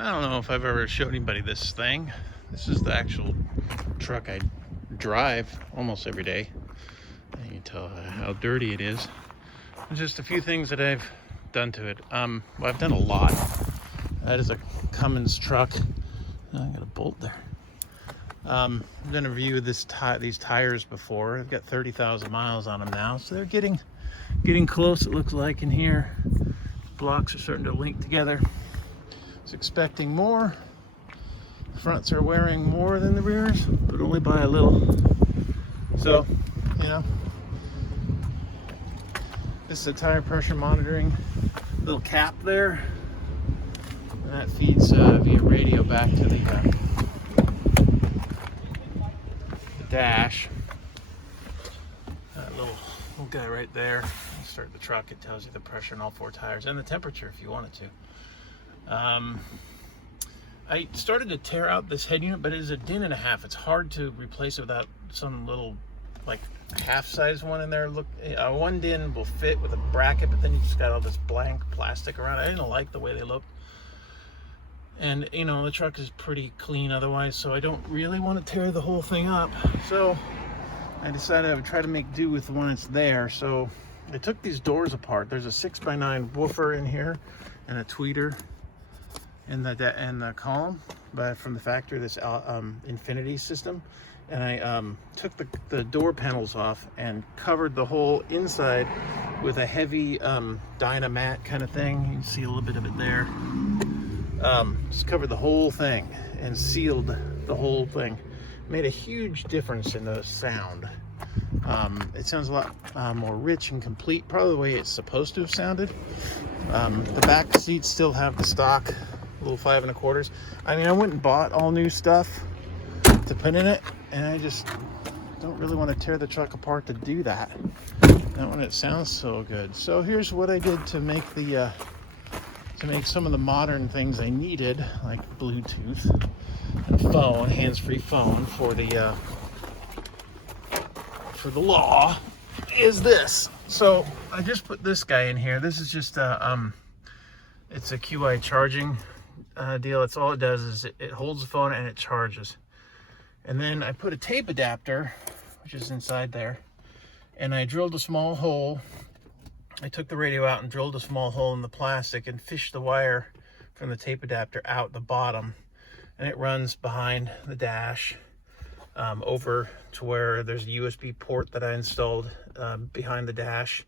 I don't know if I've ever showed anybody this thing. This is the actual truck I drive almost every day. You can tell how dirty it is. There's just a few things that I've done to it. Well, I've done a lot. That is a Cummins truck. Oh, I got a bolt there. I've done a review of these tires before. I've got 30,000 miles on them now, so they're getting close. It looks like in here, blocks are starting to link together. I was expecting more. The fronts are wearing more than the rears, but only by a little. So, you know, this is a tire pressure monitoring little cap there, and that feeds via radio back to the dash. That little guy right there. You start the truck, it tells you the pressure in all four tires and the temperature if you wanted to. I started to tear out this head unit, but it is a dent and a half. It's hard to replace it without some little like half-size one in there. Look, one dent will fit with a bracket, but then you just got all this blank plastic around it. I didn't like the way they looked. And you know, the truck is pretty clean otherwise, so I don't really want to tear the whole thing up. So I decided I would try to make do with the one that's there. So I took these doors apart. There's a 6x9 woofer in here and a tweeter in the column, but from the factory, this Infinity system. And I took the door panels off and covered the whole inside with a heavy Dynamat kind of thing. You can see a little bit of it there. Just covered the whole thing and sealed the whole thing. Made a huge difference in the sound. It sounds a lot more rich and complete, probably the way it's supposed to have sounded. The back seats still have the stock little 5 1/4. I mean, I went and bought all new stuff to put in it, and I just don't really want to tear the truck apart to do that. Not when it sounds so good. So here's what I did to make the to make some of the modern things I needed, like Bluetooth and a phone, hands-free phone for the law, is this. So I just put this guy in here. This is just it's a QI charging deal. It's all it does is it holds the phone and it charges. And then I put a tape adapter, which is inside there, and I drilled a small hole. I took the radio out and drilled a small hole in the plastic and fished the wire from the tape adapter out the bottom, and it runs behind the dash over to where there's a USB port that I installed behind the dash,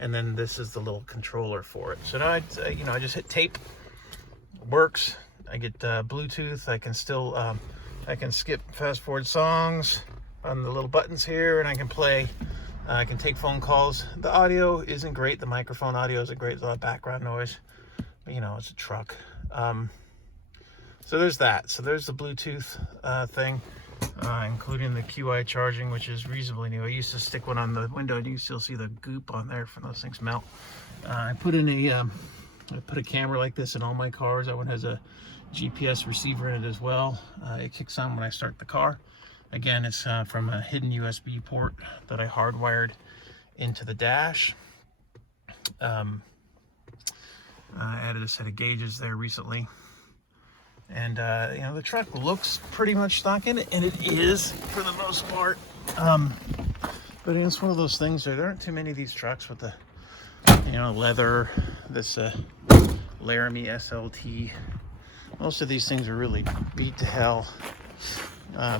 and then this is the little controller for it. So now I just hit tape. It works. I get Bluetooth. I can still I can skip fast forward songs on the little buttons here, and I can play. I can take phone calls. The audio isn't great. The microphone audio isn't great. There's a lot of background noise, but you know, it's a truck. So there's that. So there's the Bluetooth thing, including the QI charging, which is reasonably new. I used to stick one on the window, and you can still see the goop on there from those things melt. I put a camera like this in all my cars. That one has a GPS receiver in it as well. It kicks on when I start the car. Again, it's from a hidden USB port that I hardwired into the dash. I added a set of gauges there recently. And, you know, the truck looks pretty much stock in it, and it is for the most part. But it's one of those things, there aren't too many of these trucks with the, you know, leather, this Laramie SLT. Most of these things are really beat to hell.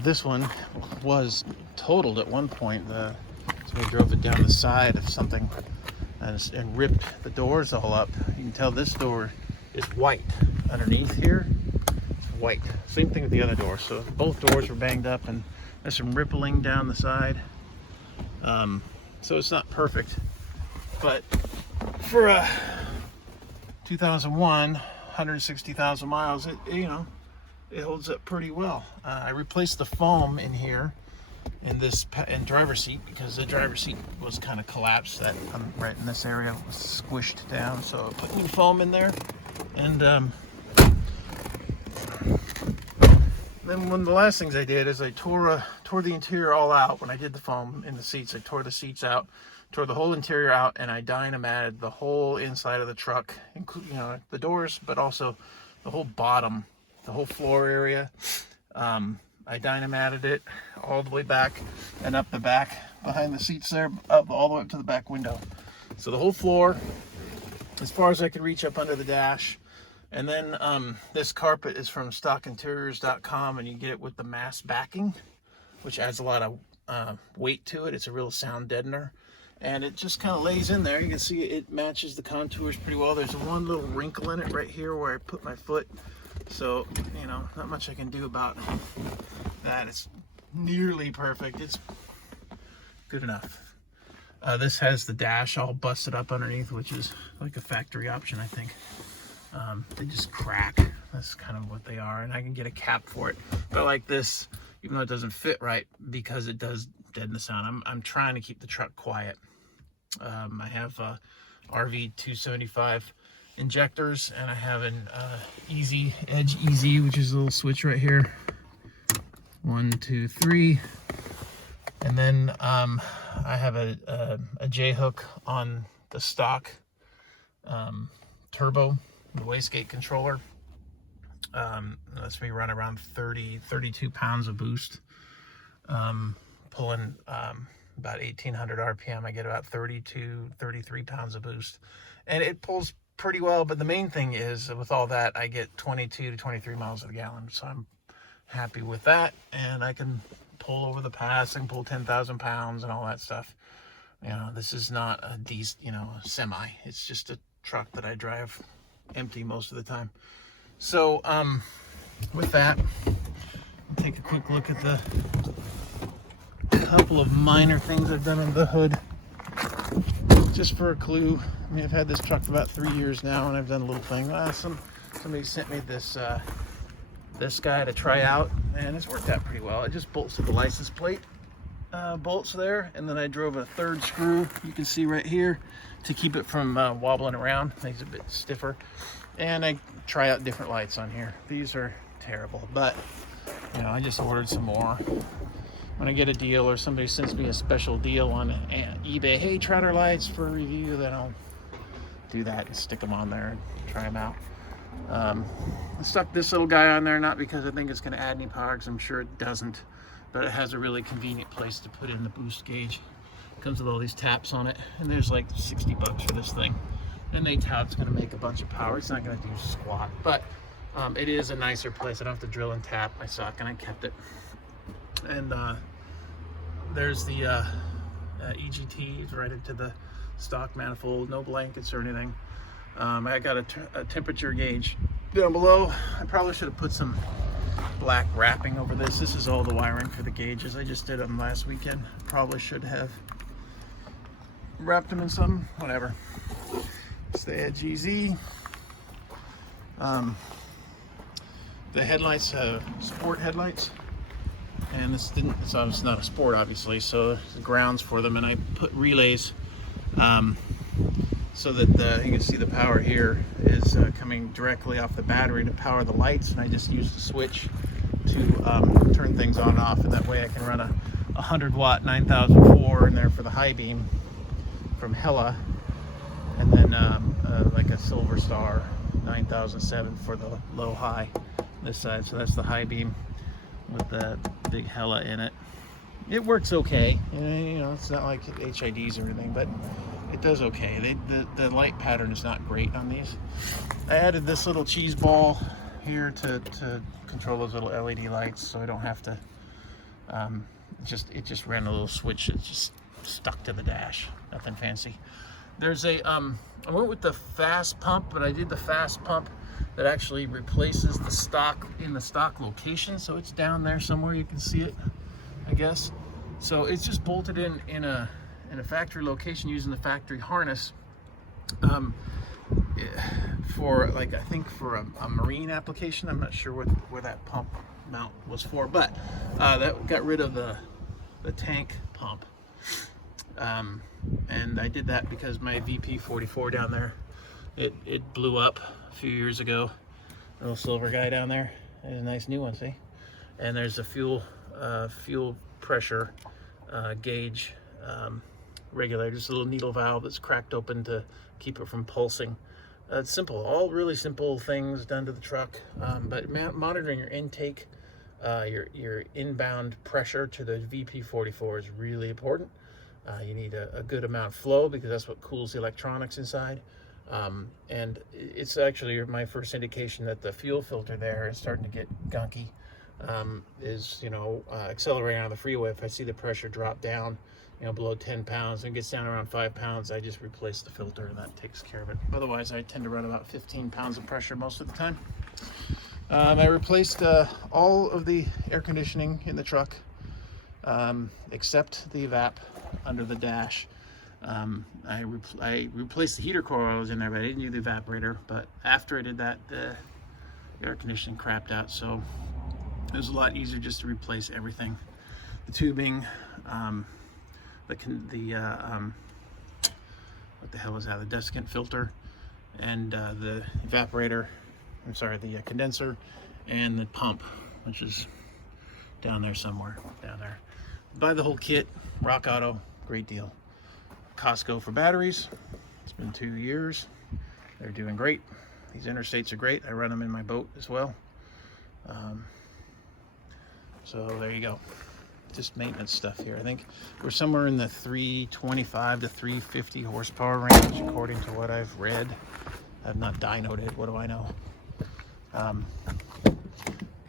This one was totaled at one point. So we drove it down the side of something and ripped the doors all up. You can tell this door is white underneath here. It's white. Same thing with the other door. So both doors were banged up, and there's some rippling down the side. So it's not perfect, but for a 2001, 160,000 miles, it holds up pretty well. I replaced the foam in here in driver's seat, because the driver's seat was kind of collapsed. That right in this area was squished down, so I put new foam in there. And then one of the last things I did is I tore the interior all out. When I did the foam in the seats, I tore the seats out, tore the whole interior out, and I dynamatted the whole inside of the truck, including, you know, the doors, but also the whole bottom the whole floor area. I dynamatted it all the way back and up the back behind the seats there, up all the way up to the back window. So the whole floor, as far as I could reach up under the dash. And then this carpet is from stockinteriors.com, and you get it with the mass backing, which adds a lot of weight to it. It's a real sound deadener. And it just kind of lays in there. You can see it matches the contours pretty well. There's one little wrinkle in it right here where I put my foot. So, you know, not much I can do about that. It's nearly perfect. It's good enough. This has the dash all busted up underneath, which is like a factory option, I think. They just crack. That's kind of what they are. And I can get a cap for it. But like this, even though it doesn't fit right, because it does deaden the sound, I'm trying to keep the truck quiet. I have RV 275 injectors, and I have an Edge Easy, which is a little switch right here. 1, 2, 3. And then I have a J-hook on the stock turbo, the wastegate controller. Lets me run around 32 pounds of boost. Pulling about 1800 RPM, I get about 33 pounds of boost. And it pulls pretty well, but the main thing is, with all that, I get 22 to 23 miles a gallon. So I'm happy with that, and I can pull over the pass and pull 10,000 pounds and all that stuff. You know, this is not a semi. It's just a truck that I drive empty most of the time. So with that, I'll take a quick look at the couple of minor things I've done on the hood, just for a clue. I mean, I've had this truck for about 3 years now, and I've done a little thing. Somebody sent me this guy to try out, and it's worked out pretty well. It just bolts to the license plate bolts there, and then I drove a third screw, you can see right here, to keep it from wobbling around. Makes it a bit stiffer. And I try out different lights on here. These are terrible, but you know, I just ordered some more. When I get a deal or somebody sends me a special deal on eBay, hey, Trotter lights for a review, then I'll do that and stick them on there and try them out. I stuck this little guy on there, not because I think it's going to add any power, because I'm sure it doesn't, but it has a really convenient place to put in the boost gauge. It comes with all these taps on it, and there's like 60 bucks for this thing. And they tout it's going to make a bunch of power. It's not going to do squat, but it is a nicer place. I don't have to drill and tap my sock, and I kept it. And there's the EGT right into the stock manifold, no blankets or anything. I got a temperature gauge down below. I probably should have put some black wrapping over this. This is all the wiring for the gauges. I just did them last weekend. Probably should have wrapped them in some, whatever. It's the Edge EZ. The headlights, sport headlights, and this didn't, so it's not a sport obviously, so there's grounds for them, and I put relays so that you can see the power here is coming directly off the battery to power the lights, and I just used the switch to turn things on and off, and that way I can run a 100 watt 9004 in there for the high beam from Hella, and then like a Silver Star 9007 for the low high this side. So that's the high beam with the big Hella in it. It works okay, you know, it's not like HIDs or anything, but it does okay. The light pattern is not great on these. I added this little cheese ball here to control those little LED lights, so I don't have to it just ran a little switch. It's just stuck to the dash, nothing fancy. There's a I went with the fast pump, but I did the fast pump that actually replaces the stock in the stock location, so it's down there somewhere. You can see it, I guess. So it's just bolted in a factory location using the factory harness for, like, I think for a marine application. I'm not sure where that pump mount was for, but that got rid of the tank pump. And I did that because my VP44 down there, it blew up a few years ago. A little silver guy down there. There's a nice new one, see? And there's a fuel pressure gauge regulator, just a little needle valve that's cracked open to keep it from pulsing It's simple, all really simple things done to the truck, but monitoring your intake, your inbound pressure to the VP44 is really important. You need a good amount of flow because that's what cools the electronics inside. And it's actually my first indication that the fuel filter there is starting to get gunky. Is accelerating on the freeway. If I see the pressure drop down, below 10 pounds and gets down around 5 pounds, I just replace the filter and that takes care of it. Otherwise, I tend to run about 15 pounds of pressure most of the time. I replaced all of the air conditioning in the truck, except the evap under the dash. I replaced the heater coils in there, but I didn't do the evaporator. But after I did that, the air conditioning crapped out, so it was a lot easier just to replace everything. The tubing, what the hell is that? The desiccant filter, and the evaporator. I'm sorry, the condenser, and the pump, which is down there somewhere. Down there. Buy the whole kit. Rock Auto, great deal. Costco for batteries. It's been 2 years. They're doing great. These interstates are great. I run them in my boat as well. So there you go. Just maintenance stuff here. I think we're somewhere in the 325 to 350 horsepower range, according to what I've read. I've not dynoed it. What do I know?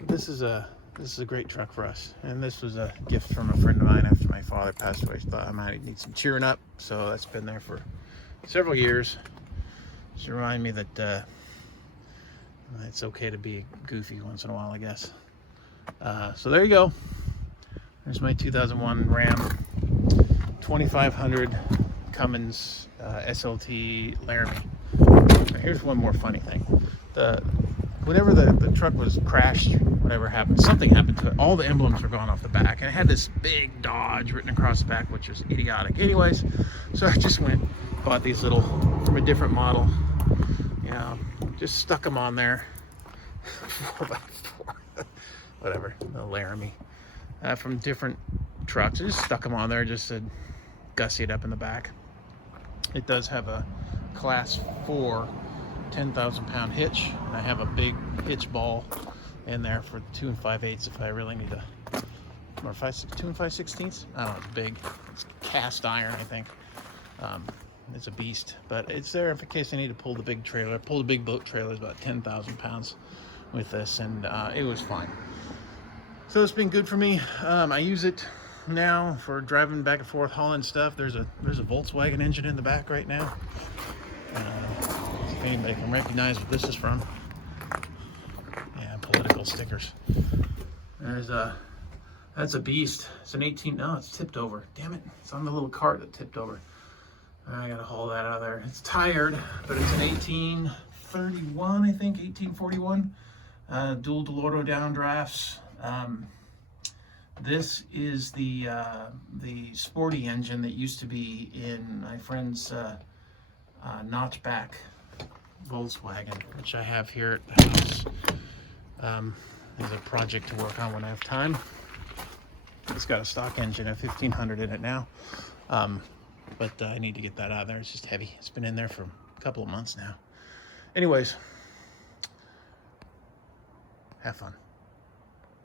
This is a great truck for us, and this was a gift from a friend of mine after my father passed away. I thought I might need some cheering up, so that's been there for several years. Just to remind me that it's okay to be goofy once in a while, I guess. So there you go. There's my 2001 Ram 2500 Cummins SLT Laramie. Now, here's one more funny thing. Whenever the truck was crashed, whatever happened, something happened to it. All the emblems were gone off the back, and it had this big Dodge written across the back, which was idiotic. Anyways, so I just bought these little from a different model. Just stuck them on there. 4x4. Whatever, the Laramie, from different trucks. I just stuck them on there just to gussy it up in the back. It does have a class 4 10,000-pound hitch, and I have a big hitch ball in there for 2 5/8 if I really need to, or 2 5/16. I don't know, it's big. It's cast iron, I think. It's a beast, but it's there in case I need to pull the big trailer. I pulled a big boat trailer, it's about 10,000 pounds with this, and it was fine. So it's been good for me. I use it now for driving back and forth hauling stuff. There's a Volkswagen engine in the back right now. If anybody can recognize what this is from. Yeah, political stickers. That's a beast. It's an 18, no, it's tipped over. Damn it, it's on the little cart that tipped over. I gotta haul that out of there. It's tired, but it's an 1831, I think, 1841. Dual DeLorto downdrafts. This is the sporty engine that used to be in my friend's notchback Volkswagen, which I have here at the house. There's a project to work on when I have time. It's got a stock engine of 1500 in it now, but I need to get that out of there. It's just heavy. It's been in there for a couple of months now. Anyways, have fun.